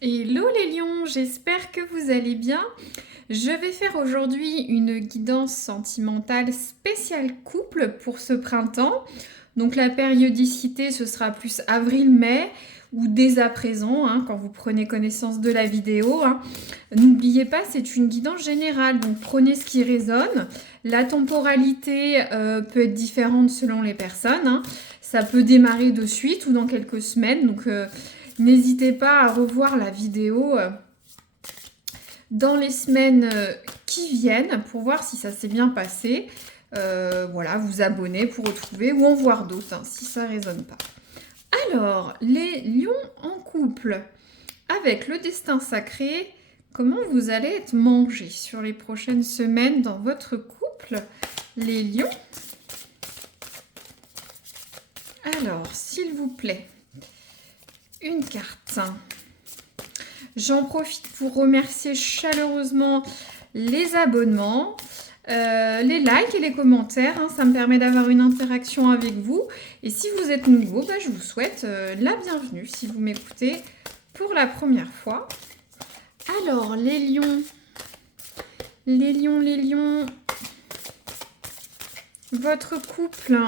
Hello les lions, j'espère que vous allez bien. Je vais faire aujourd'hui une guidance sentimentale spéciale couple pour ce printemps. Donc la périodicité, ce sera plus avril-mai ou dès à présent, hein, quand vous prenez connaissance de la vidéo, hein. N'oubliez pas, c'est une guidance générale, donc prenez ce qui résonne. La temporalité peut être différente selon les personnes, hein. Ça peut démarrer de suite ou dans quelques semaines, donc n'hésitez pas à revoir la vidéo dans les semaines qui viennent pour voir si ça s'est bien passé. Voilà, vous abonner pour retrouver ou en voir d'autres hein, si ça ne résonne pas. Alors, les lions en couple, avec le destin sacré, comment vous allez être mangés sur les prochaines semaines dans votre couple, les lions? Alors, s'il vous plaît, une carte. J'en profite pour remercier chaleureusement les abonnements, les likes et les commentaires. Hein, ça me permet d'avoir une interaction avec vous. Et si vous êtes nouveau, bah, je vous souhaite la bienvenue si vous m'écoutez pour la première fois. Alors, les lions, votre couple,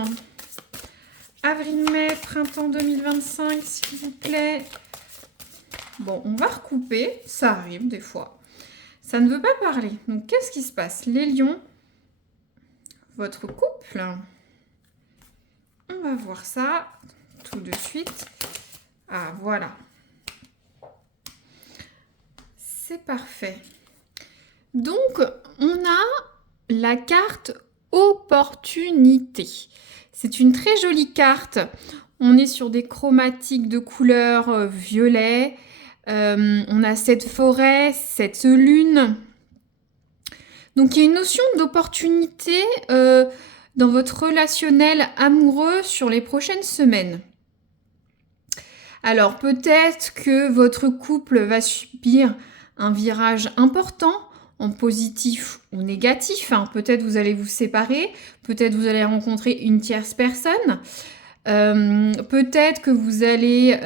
avril-mai, printemps 2025, s'il vous plaît. Bon, on va recouper, ça arrive des fois. Ça ne veut pas parler. Donc, qu'est-ce qui se passe? Les lions, votre couple. On va voir ça tout de suite. Ah, voilà. C'est parfait. Donc, on a la carte opportunité. C'est une très jolie carte. On est sur des chromatiques de couleur violet. On a cette forêt, cette lune. Donc, il y a une notion d'opportunité dans votre relationnel amoureux sur les prochaines semaines. Alors, peut-être que votre couple va subir un virage important, en positif ou négatif. Hein. Peut-être vous allez vous séparer, peut-être vous allez rencontrer une tierce personne. Peut-être que vous allez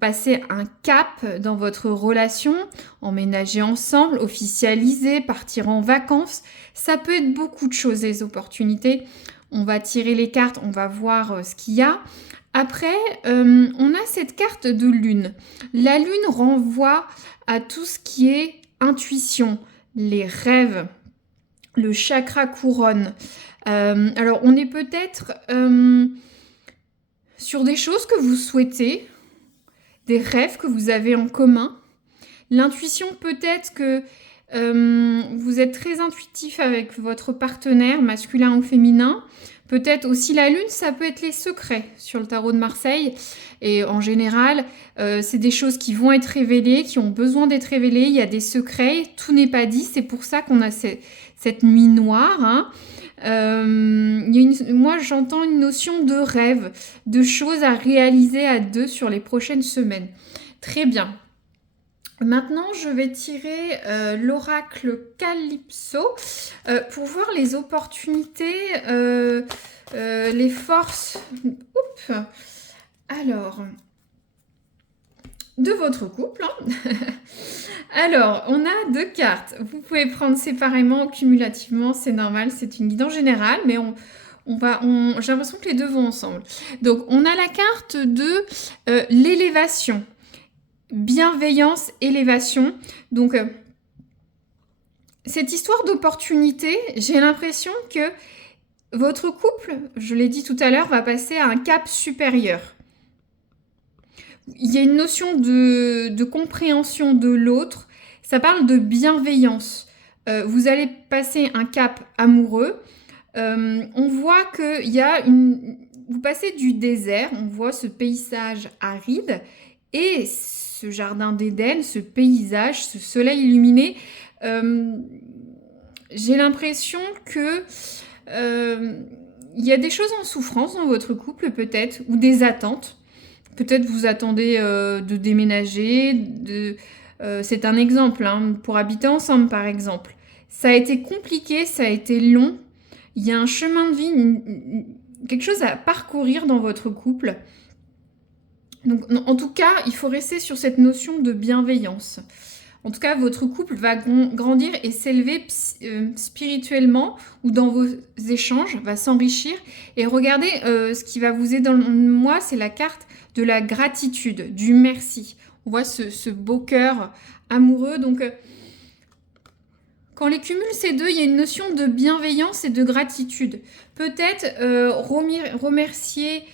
passer un cap dans votre relation, emménager ensemble, officialiser, partir en vacances. Ça peut être beaucoup de choses, les opportunités. On va tirer les cartes, on va voir ce qu'il y a. Après, on a cette carte de lune. La lune renvoie à tout ce qui est intuition, les rêves, le chakra couronne. Alors, on est peut-être sur des choses que vous souhaitez, des rêves que vous avez en commun. L'intuition, peut-être que vous êtes très intuitif avec votre partenaire, masculin ou féminin. Peut-être aussi la lune, ça peut être les secrets sur le tarot de Marseille. Et en général, c'est des choses qui vont être révélées, qui ont besoin d'être révélées. Il y a des secrets, tout n'est pas dit. C'est pour ça qu'on a cette nuit noire. Hein. Moi, j'entends une notion de rêve, de choses à réaliser à deux sur les prochaines semaines. Très bien. Maintenant, je vais tirer l'oracle Calypso pour voir les opportunités, les forces. Oups. Alors, de votre couple. Hein. Alors, on a deux cartes. Vous pouvez prendre séparément ou cumulativement, c'est normal, c'est une guidance générale, mais j'ai l'impression que les deux vont ensemble. Donc, on a la carte de l'élévation. Bienveillance, élévation. Donc, cette histoire d'opportunité, j'ai l'impression que votre couple, je l'ai dit tout à l'heure, va passer à un cap supérieur. Il y a une notion de compréhension de l'autre. Ça parle de bienveillance. Vous allez passer un cap amoureux. On voit qu'il y a vous passez du désert, on voit ce paysage aride et ce jardin d'Éden, ce paysage, ce soleil illuminé. J'ai l'impression que il y a des choses en souffrance dans votre couple peut-être, ou des attentes. Peut-être vous attendez de déménager, c'est un exemple, hein, pour habiter ensemble par exemple. Ça a été compliqué, ça a été long. Il y a un chemin de vie, quelque chose à parcourir dans votre couple. Donc, en tout cas, il faut rester sur cette notion de bienveillance. En tout cas, votre couple va grandir et s'élever spirituellement ou dans vos échanges, va s'enrichir. Et regardez, ce qui va vous aider dans moi, c'est la carte de la gratitude, du merci. On voit ce beau cœur amoureux. Donc, quand les cumule ces deux, il y a une notion de bienveillance et de gratitude. Peut-être remercier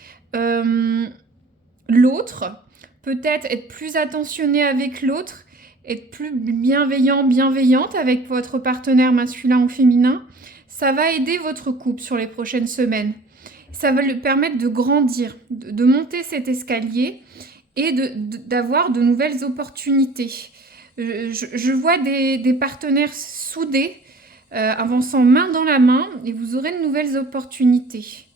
l'autre, peut-être être plus attentionné avec l'autre, être plus bienveillant, bienveillante avec votre partenaire masculin ou féminin. Ça va aider votre couple sur les prochaines semaines. Ça va lui permettre de grandir, de monter cet escalier et d'avoir de nouvelles opportunités. Je vois des partenaires soudés, avançant main dans la main, et vous aurez de nouvelles opportunités.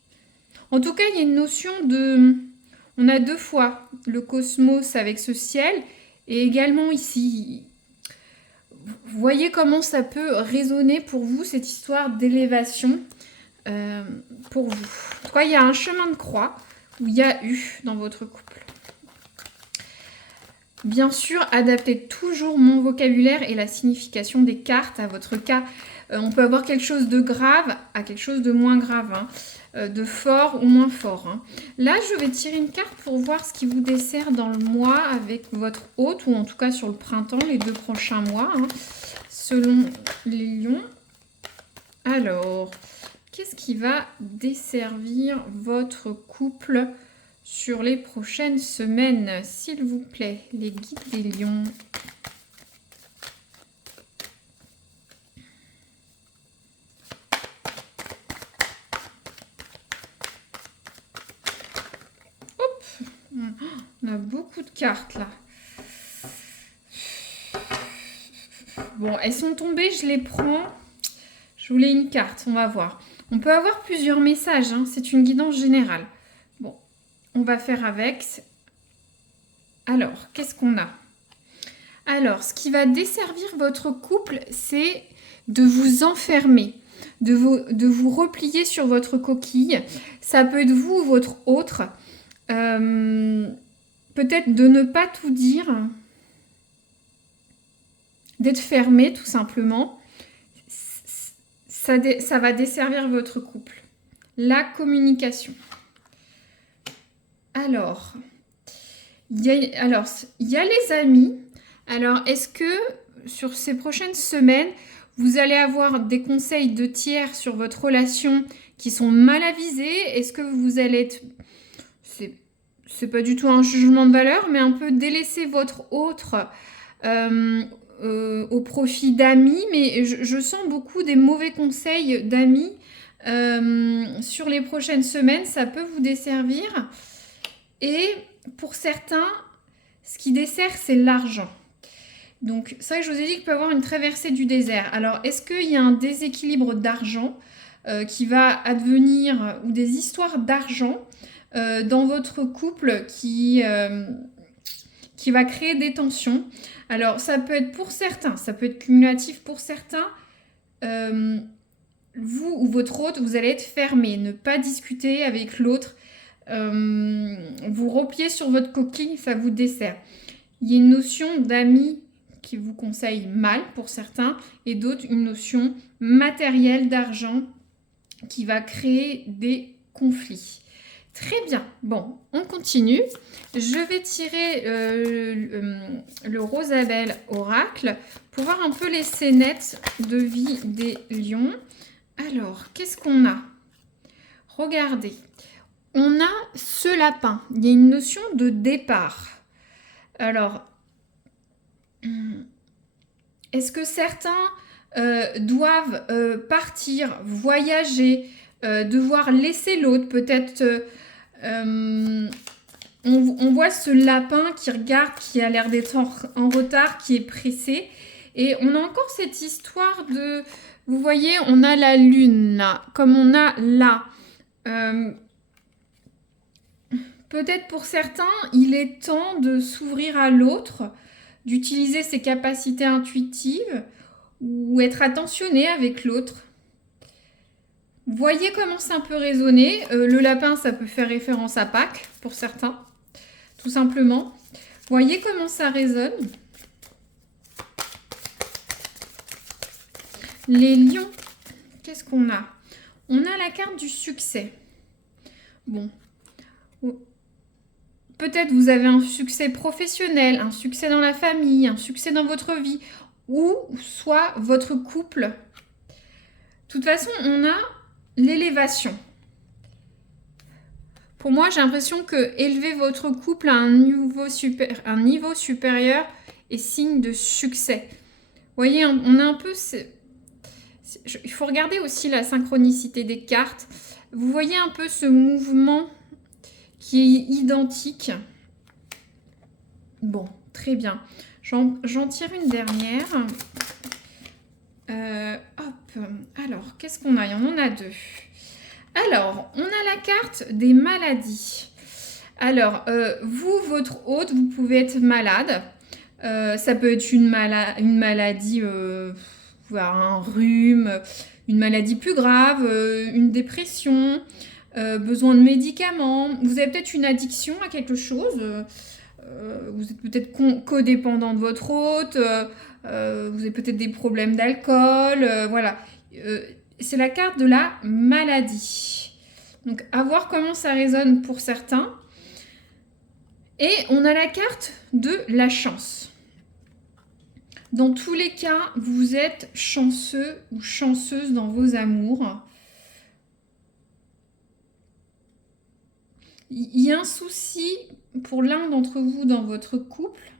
En tout cas, il y a une notion de... On a deux fois le cosmos avec ce ciel, et également ici. Vous voyez comment ça peut résonner pour vous, cette histoire d'élévation pour vous. En tout cas, il y a un chemin de croix où il y a eu dans votre couple. Bien sûr, adaptez toujours mon vocabulaire et la signification des cartes à votre cas. On peut avoir quelque chose de grave à quelque chose de moins grave, hein, de fort ou moins fort. Hein. Là, je vais tirer une carte pour voir ce qui vous dessert dans le mois avec votre hôte, ou en tout cas sur le printemps, les 2 prochains mois, hein, selon les lions. Alors, qu'est-ce qui va desservir votre couple sur les prochaines semaines, s'il vous plaît, les guides des lions? Hop, on a beaucoup de cartes là. Bon, elles sont tombées, je les prends. Je voulais une carte, on va voir. On peut avoir plusieurs messages, hein, c'est une guidance générale. Bon, on va faire avec. Alors, qu'est-ce qu'on a? Alors, ce qui va desservir votre couple, c'est de vous enfermer, de vous replier sur votre coquille. Ça peut être vous ou votre autre. Peut-être de ne pas tout dire. D'être fermé, tout simplement. Ça va desservir votre couple. La communication. Alors, il y a les amis. Alors, est-ce que sur ces prochaines semaines, vous allez avoir des conseils de tiers sur votre relation qui sont mal avisés? Est-ce que vous allez être... C'est pas du tout un jugement de valeur, mais un peu délaisser votre autre au profit d'amis. Mais je sens beaucoup des mauvais conseils d'amis sur les prochaines semaines. Ça peut vous desservir. Et pour certains, ce qui dessert, c'est l'argent. Donc, c'est vrai que je vous ai dit qu'il peut y avoir une traversée du désert. Alors, est-ce qu'il y a un déséquilibre d'argent qui va advenir, ou des histoires d'argent dans votre couple qui va créer des tensions? Alors, ça peut être pour certains, ça peut être cumulatif pour certains. Vous ou votre autre, vous allez être fermé, ne pas discuter avec l'autre. Vous repliez sur votre coquille, ça vous dessert. Il y a une notion d'amis qui vous conseille mal pour certains, et d'autres une notion matérielle d'argent qui va créer des conflits. Très bien, bon, on continue. Je vais tirer le Rosabelle Oracle pour voir un peu les scénettes de vie des lions. Alors, qu'est-ce qu'on a? Regardez, on a ce lapin. Il y a une notion de départ. Alors, est-ce que certains doivent partir, voyager, devoir laisser l'autre? Peut-être on voit ce lapin qui regarde, qui a l'air d'être en retard, qui est pressé. Et on a encore cette histoire de... Vous voyez, on a la lune là, comme on a là. Peut-être pour certains, il est temps de s'ouvrir à l'autre, d'utiliser ses capacités intuitives ou être attentionné avec l'autre. Voyez comment ça peut résonner. Le lapin, ça peut faire référence à Pâques pour certains. tout simplement. Voyez comment ça résonne. Les lions, qu'est-ce qu'on a? On a la carte du succès. Bon, peut-être vous avez un succès professionnel, un succès dans la famille, un succès dans votre vie, ou soit votre couple. De toute façon, on a l'élévation. Pour moi, j'ai l'impression que élever votre couple à un niveau supérieur est signe de succès. Vous voyez, on a un peu... Il faut regarder aussi la synchronicité des cartes. Vous voyez un peu ce mouvement qui est identique. Bon, très bien. J'en tire une dernière. Hop. Alors, qu'est-ce qu'on a? Il y en a deux. Alors, on a la carte des maladies. Alors, vous, votre hôte, vous pouvez être malade. Ça peut être une maladie, un rhume, une maladie plus grave, une dépression, besoin de médicaments. Vous avez peut-être une addiction à quelque chose. Vous êtes peut-être codépendant de votre hôte. Vous avez peut-être des problèmes d'alcool. Voilà. C'est la carte de la maladie. Donc, à voir comment ça résonne pour certains. Et on a la carte de la chance. Dans tous les cas, vous êtes chanceux ou chanceuse dans vos amours. Il y a un souci pour l'un d'entre vous dans votre couple,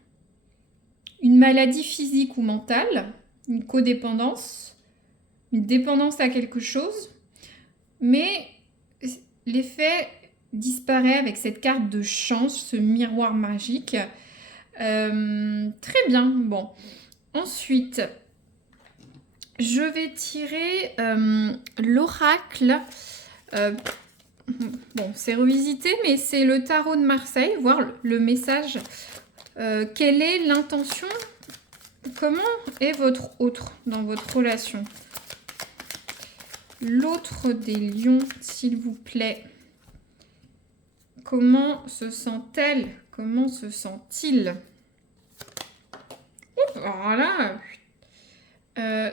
une maladie physique ou mentale, une codépendance, une dépendance à quelque chose, mais l'effet disparaît avec cette carte de chance, ce miroir magique. Très bien, bon. Ensuite, je vais tirer l'oracle. Bon, c'est revisité, mais c'est le tarot de Marseille, voir le message. Quelle est l'intention? Comment est votre autre dans votre relation? L'autre des lions, s'il vous plaît. Comment se sent-elle? Comment se sent-il? Voilà.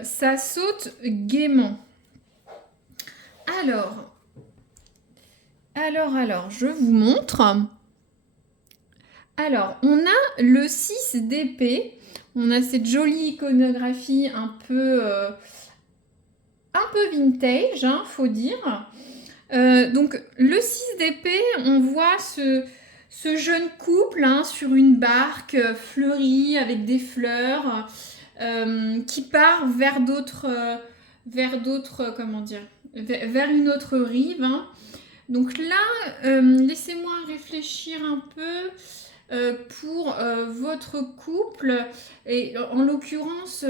Ça saute gaiement. Alors, je vous montre. Alors, on a le 6 d'épée. On a cette jolie iconographie un peu vintage, hein, faut dire. Donc, le 6 d'épée, on voit ce jeune couple hein, sur une barque fleurie avec des fleurs qui part vers comment dire, vers une autre rive. Hein. Donc là, laissez-moi réfléchir un peu pour votre couple et en l'occurrence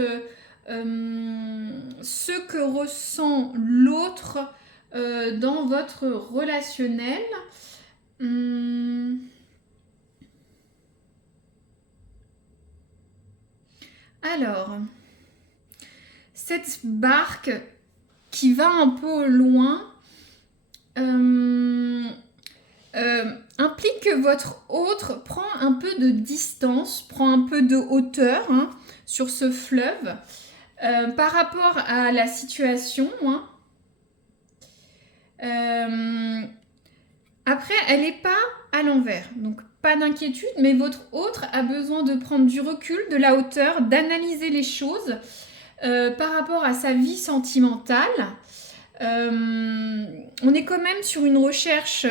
ce que ressent l'autre dans votre relationnel. Alors, cette barque qui va un peu loin implique que votre autre prend un peu de distance, prend un peu de hauteur hein, sur ce fleuve par rapport à la situation. Hein. Après, elle n'est pas à l'envers, donc pas d'inquiétude, mais votre autre a besoin de prendre du recul, de la hauteur, d'analyser les choses par rapport à sa vie sentimentale. On est quand même sur une recherche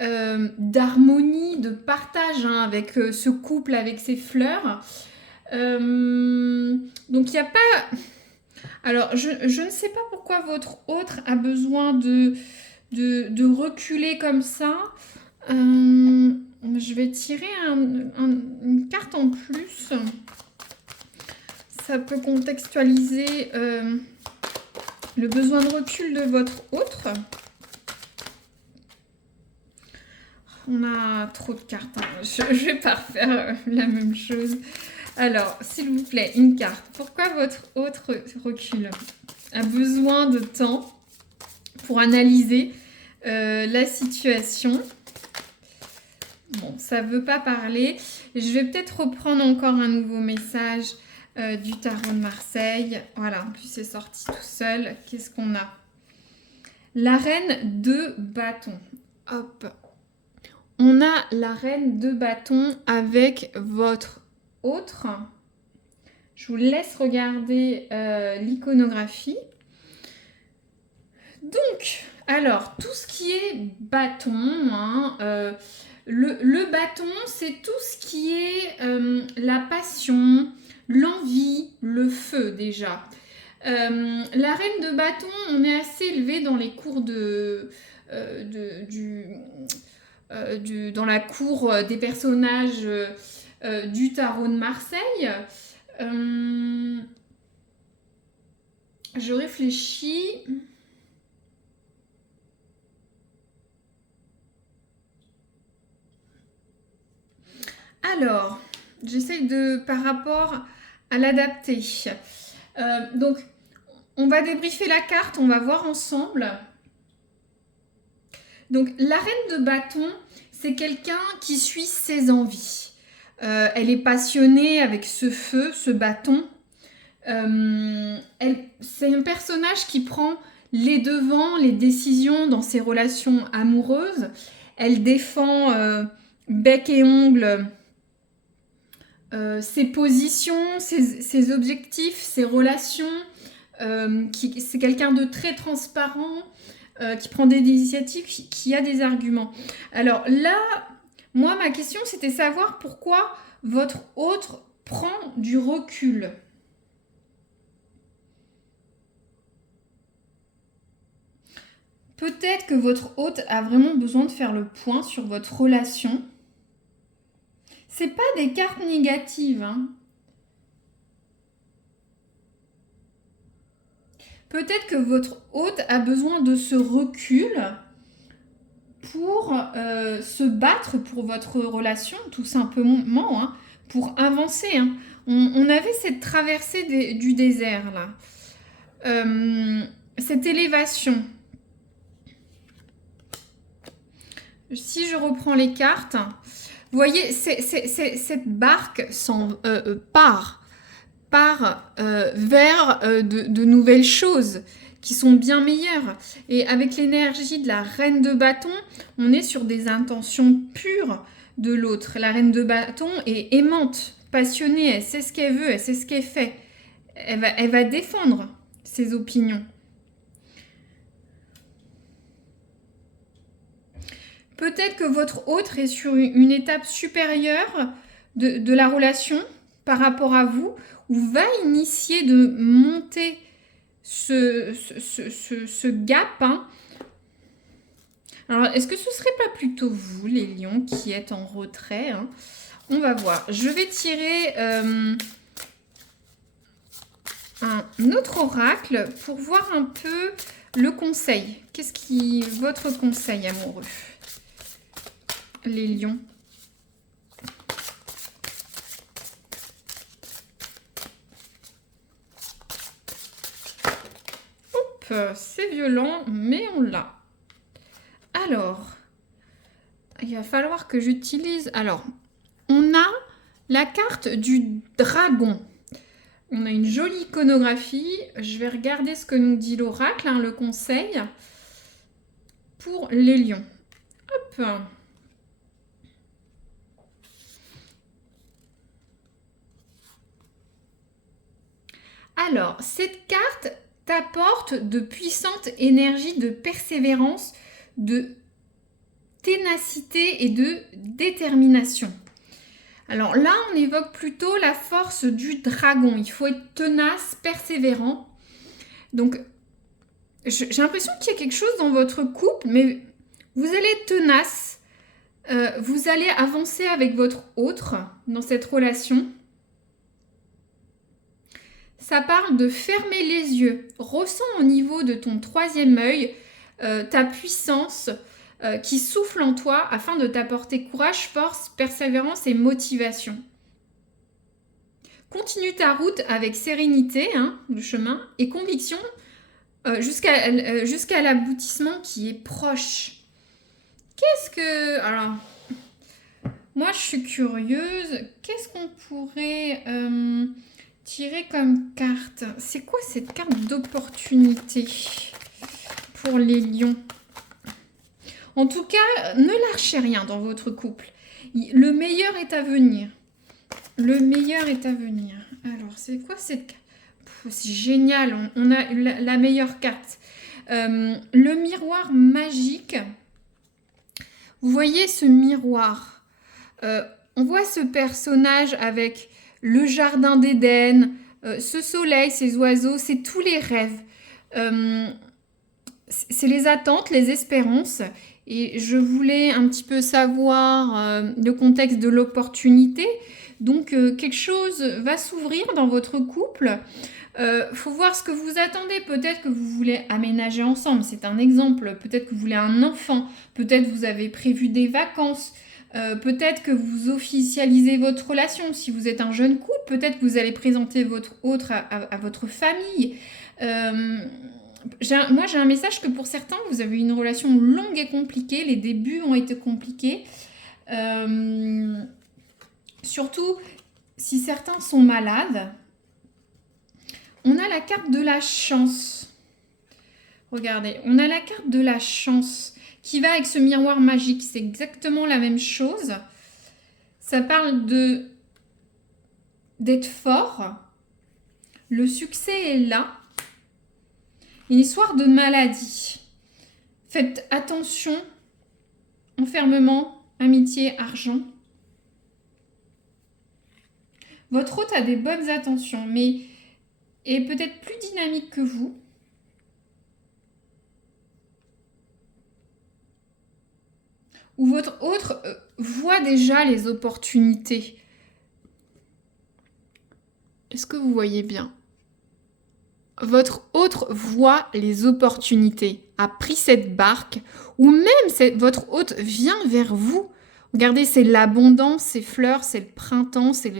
d'harmonie, de partage hein, avec ce couple, avec ses fleurs. Donc il n'y a pas... Alors je ne sais pas pourquoi votre autre a besoin de reculer comme ça. Je vais tirer une carte en plus. Ça peut contextualiser le besoin de recul de votre autre. On a trop de cartes. Hein. Je ne vais pas refaire la même chose. Alors, s'il vous plaît, une carte. Pourquoi votre autre recule? A besoin de temps pour analyser la situation. Bon, ça ne veut pas parler. Je vais peut-être reprendre encore un nouveau message du tarot de Marseille. Voilà, en plus c'est sorti tout seul. Qu'est-ce qu'on a? La reine de bâton. Hop. On a la reine de bâton avec votre autre. Je vous laisse regarder l'iconographie. Donc, alors, tout ce qui est bâton, hein, le bâton, c'est tout ce qui est la passion, l'envie, le feu déjà. La reine de bâton, on est assez élevé dans les cours dans la cour des personnages du tarot de Marseille. Je réfléchis. Alors, j'essaye de, par rapport à l'adapter. Donc, on va débriefer la carte, on va voir ensemble. Donc, la reine de bâton, c'est quelqu'un qui suit ses envies. Elle est passionnée avec ce feu, ce bâton. C'est un personnage qui prend les devants, les décisions dans ses relations amoureuses. Elle défend bec et ongles ses positions, ses objectifs, ses relations. C'est quelqu'un de très transparent, qui prend des initiatives, qui a des arguments. Alors là, moi, ma question, c'était savoir pourquoi votre autre prend du recul. Peut-être que votre hôte a vraiment besoin de faire le point sur votre relation. C'est pas des cartes négatives, hein. Peut-être que votre hôte a besoin de ce recul pour se battre pour votre relation, tout simplement, hein, pour avancer. Hein. On avait cette traversée du désert, là. Cette élévation. Si je reprends les cartes, vous voyez, cette barque part vers de nouvelles choses qui sont bien meilleures. Et avec l'énergie de la reine de bâton, on est sur des intentions pures de l'autre. La reine de bâton est aimante, passionnée, elle sait ce qu'elle veut, elle sait ce qu'elle fait. Elle va défendre ses opinions. Peut-être que votre autre est sur une étape supérieure de la relation par rapport à vous, ou va initier de monter ce gap. Hein. Alors, est-ce que ce serait pas plutôt vous, les lions, qui êtes en retrait, hein? On va voir. Je vais tirer un autre oracle pour voir un peu le conseil. Qu'est-ce qui est votre conseil amoureux, les lions? Hop, c'est violent, mais on l'a. Alors, il va falloir que j'utilise... Alors, on a la carte du dragon. On a une jolie iconographie. Je vais regarder ce que nous dit l'oracle, hein, le conseil, pour les lions. Hop. Alors, cette carte t'apporte de puissantes énergies de persévérance, de ténacité et de détermination. Alors là, on évoque plutôt la force du dragon. Il faut être tenace, persévérant. Donc, j'ai l'impression qu'il y a quelque chose dans votre couple, mais vous allez être tenace. Vous allez avancer avec votre autre dans cette relation. Ça parle de fermer les yeux. Ressens au niveau de ton troisième œil ta puissance qui souffle en toi afin de t'apporter courage, force, persévérance et motivation. Continue ta route avec sérénité, hein, le chemin, et conviction jusqu'à l'aboutissement qui est proche. Qu'est-ce que... Alors, Moi, je suis curieuse. Qu'est-ce qu'on pourrait tirer comme carte? C'est quoi cette carte d'opportunité pour les lions? En tout cas, ne lâchez rien dans votre couple. Le meilleur est à venir. Le meilleur est à venir. Alors, c'est quoi cette carte? C'est génial, on a la meilleure carte. Le miroir magique. Vous voyez ce miroir? On voit ce personnage avec le jardin d'Éden, ce soleil, ces oiseaux, c'est tous les rêves. C'est les attentes, les espérances. Et je voulais un petit peu savoir le contexte de l'opportunité. Donc, quelque chose va s'ouvrir dans votre couple. Faut voir ce que vous attendez. Peut-être que vous voulez aménager ensemble. C'est un exemple. Peut-être que vous voulez un enfant. Peut-être que vous avez prévu des vacances. Peut-être que vous officialisez votre relation. Si vous êtes un jeune couple, peut-être que vous allez présenter votre autre à votre famille. Moi, j'ai un message que pour certains, vous avez une relation longue et compliquée. Les débuts ont été compliqués. Surtout, si certains sont malades, on a la carte de la chance. Regardez, on a la carte de la chance qui va avec ce miroir magique. C'est exactement la même chose. Ça parle d'être fort. Le succès est là. Une histoire de maladie. Faites attention. Enfermement, amitié, argent. Votre hôte a des bonnes intentions, mais est peut-être plus dynamique que vous. Ou votre autre voit déjà les opportunités. Est-ce que vous voyez bien? Votre autre voit les opportunités, a pris cette barque, ou même votre hôte vient vers vous. Regardez, c'est l'abondance, c'est fleurs, c'est le printemps, c'est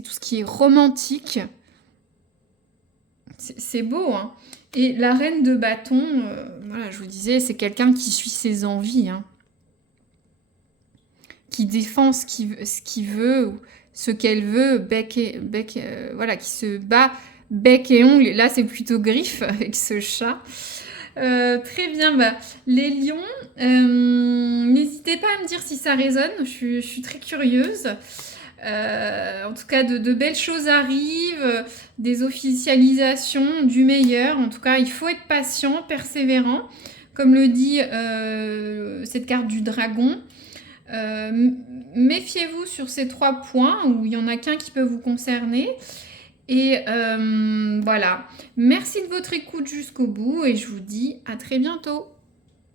tout ce qui est romantique. C'est beau, hein. Et la reine de bâton, voilà, je vous disais, c'est quelqu'un qui suit ses envies, hein. Qui défend ce qu'il veut, ou ce qu'elle veut, voilà, qui se bat bec et ongles. Là, c'est plutôt griffe avec ce chat. Très bien, les lions, n'hésitez pas à me dire si ça résonne, je suis très curieuse. En tout cas, de belles choses arrivent, des officialisations, du meilleur. En tout cas, il faut être patient, persévérant. Comme le dit cette carte du dragon. Méfiez-vous sur ces 3 points où il n'y en a qu'un qui peut vous concerner. Et voilà. Merci de votre écoute jusqu'au bout et je vous dis à très bientôt.